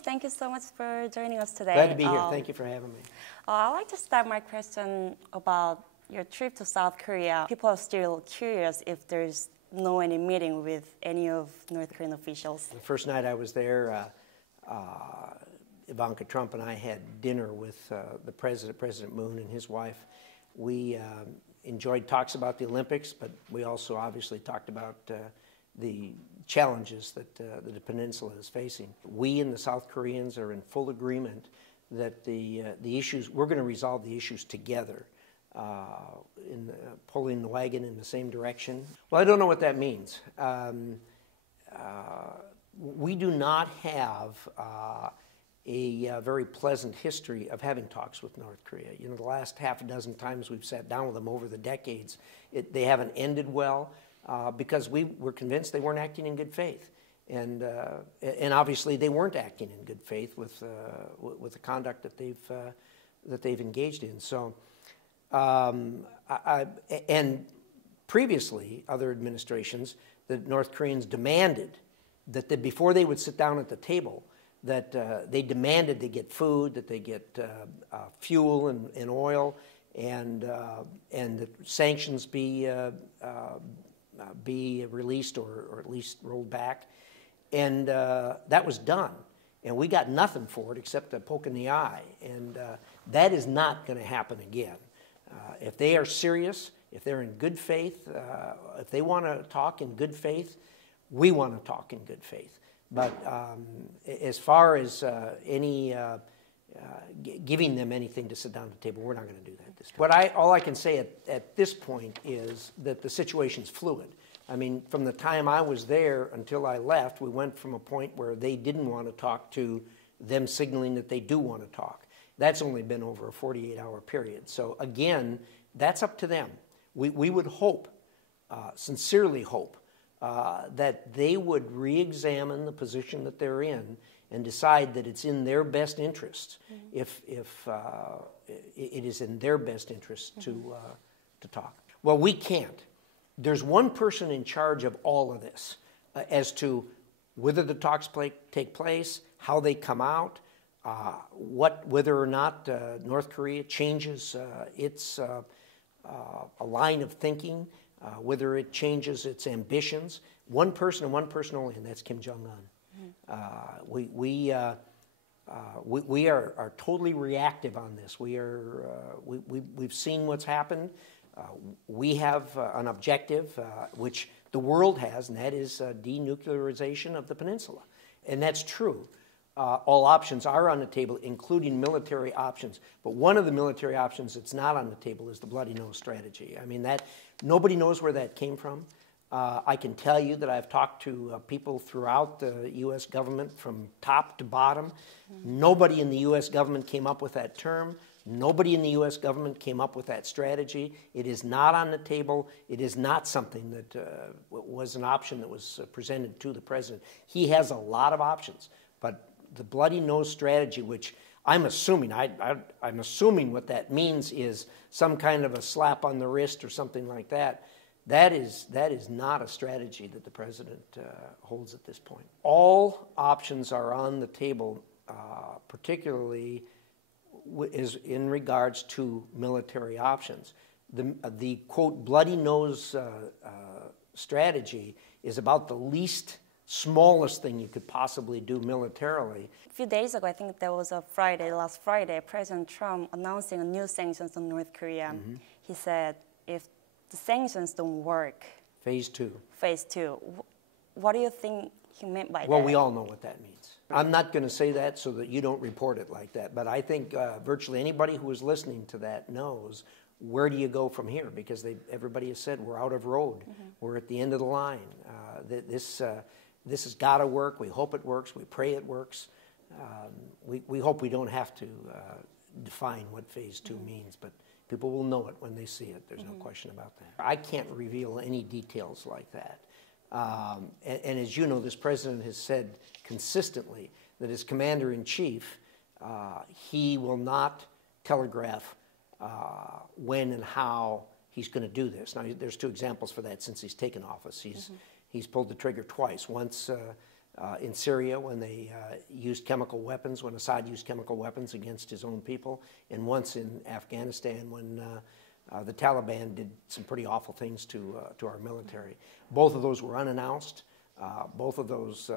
thank you so much for joining us today. Glad to be here. Thank you for having me. I'd like to start my question about your trip to South Korea. People are still curious if there's any meeting with any of North Korean officials. The first night I was there, Ivanka Trump and I had dinner with the president, President Moon, and his wife. We enjoyed talks about the Olympics, but we also obviously talked about the challenges that the peninsula is facing. We and the South Koreans are in full agreement that the issues, we're going to resolve the issues together, pulling the wagon in the same direction. Well, I don't know what that means. We do not have a very pleasant history of having talks with North Korea. You know, the last half a dozen times we've sat down with them over the decades, they haven't ended well because we were convinced they weren't acting in good faith. And obviously they weren't acting in good faith with the conduct that they've engaged in. So, and previously, other administrations, the North Koreans demanded that before they would sit down at the table, that they demanded they get food, that they get fuel and oil, and that sanctions be released or at least rolled back. And that was done. And we got nothing for it except a poke in the eye. And that is not going to happen again. If they are serious, if they're in good faith, if they want to talk in good faith, we want to talk in good faith. But as far as giving them anything to sit down at the table, we're not going to do that at this point. All I can say at this point is that the situation's fluid. I mean, from the time I was there until I left, we went from a point where they didn't want to talk to them signaling that they do want to talk. That's only been over a 48-hour period. So again, that's up to them. We would hope, sincerely hope, that they would re-examine the position that they're in and decide that it's in their best interest, if it is in their best interest to talk. Well, we can't. There's one person in charge of all of this as to whether the talks take place, how they come out, whether or not North Korea changes its a line of thinking, whether it changes its ambitions. One person and one person only, and that's Kim Jong-un. We are totally reactive on this. We've seen what's happened. We have an objective, which the world has, and that is denuclearization of the peninsula. And that's true. All options are on the table, including military options. But one of the military options that's not on the table is the bloody nose strategy. I mean, nobody knows where that came from. I can tell you that I've talked to people throughout the U.S. government from top to bottom. Nobody in the U.S. government came up with that term. Nobody in the U.S. government came up with that strategy. It is not on the table. It is not something that was an option that was presented to the president. He has a lot of options, but the bloody nose strategy, which I'm assuming, I'm assuming what that means is some kind of a slap on the wrist or something like that. That is not a strategy that the president holds at this point. All options are on the table, particularly is in regards to military options. The quote, bloody nose strategy is about the smallest thing you could possibly do militarily. A few days ago, I think there was last Friday, President Trump announcing a new sanctions on North Korea. He said, if the sanctions don't work, Phase 2. Phase 2. What do you think he meant by that? Well, we all know what that means. I'm not going to say that so that you don't report it like that, but I think virtually anybody who is listening to that knows where do you go from here, because everybody has said we're out of road. We're at the end of the line. This has got to work. We hope it works. We pray it works. We hope we don't have to define what Phase 2 means, but people will know it when they see it. There's no question about that. I can't reveal any details like that. And as you know, this president has said consistently that as commander-in-chief, he will not telegraph when and how he's going to do this. Now, there's two examples for that since he's taken office. He's pulled the trigger twice. Once in Syria when they used chemical weapons, when Assad used chemical weapons against his own people, and once in Afghanistan when the Taliban did some pretty awful things to our military. Both of those were unannounced. Both of those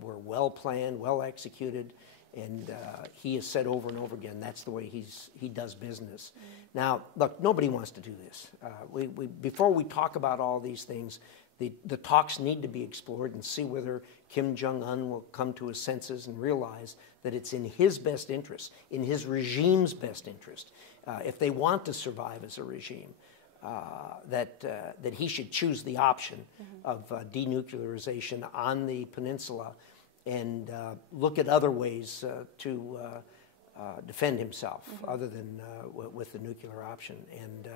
were well planned, well executed, and he has said over and over again that's the way he does business. Now, look, nobody wants to do this. Before we talk about all these things, the talks need to be explored and see whether Kim Jong-un will come to his senses and realize that it's in his best interest, in his regime's best interest, if they want to survive as a regime, that he should choose the option of denuclearization on the peninsula and look at other ways to defend himself other than with the nuclear option. And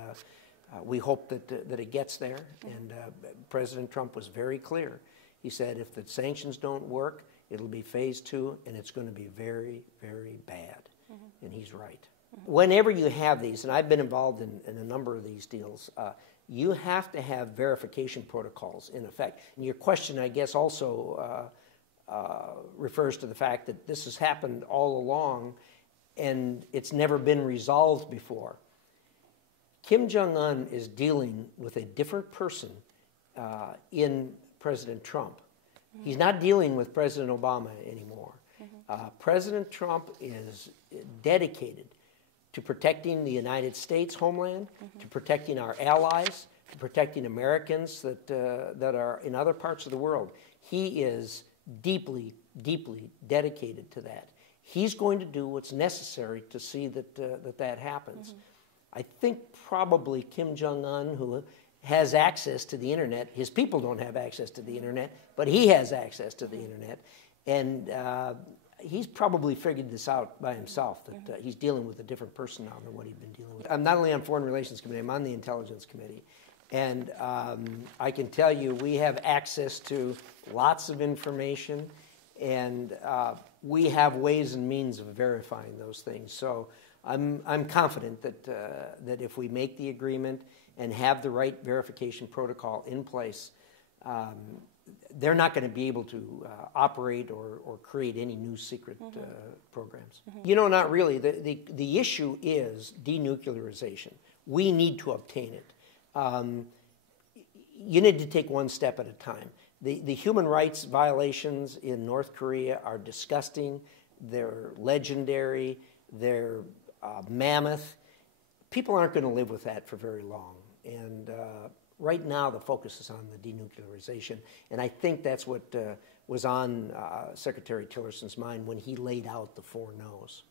we hope that it gets there. And President Trump was very clear. He said if the sanctions don't work, it'll be phase 2, and it's going to be very, very bad. And he's right. Whenever you have these, and I've been involved in a number of these deals, you have to have verification protocols in effect. And your question, I guess, also refers to the fact that this has happened all along and it's never been resolved before. Kim Jong-un is dealing with a different person in President Trump. He's not dealing with President Obama anymore. President Trump is dedicated to protecting the United States homeland, to protecting our allies, to protecting Americans that are in other parts of the world. He is deeply, deeply dedicated to that. He's going to do what's necessary to see that happens. I think probably Kim Jong-un, who has access to the internet, his people don't have access to the internet, but he has access to the internet, and he's probably figured this out by himself, that he's dealing with a different person now than what he'd been dealing with. I'm not only on Foreign Relations Committee, I'm on the Intelligence Committee. And I can tell you we have access to lots of information, and we have ways and means of verifying those things. So I'm confident that if we make the agreement and have the right verification protocol in place, they're not going to be able to operate or create any new secret programs. You know, not really. The issue is denuclearization. We need to obtain it. You need to take one step at a time. The human rights violations in North Korea are disgusting. They're legendary. They're mammoth. People aren't going to live with that for very long. And right now the focus is on the denuclearization. And I think that's what was on Secretary Tillerson's mind when he laid out the 4 no's.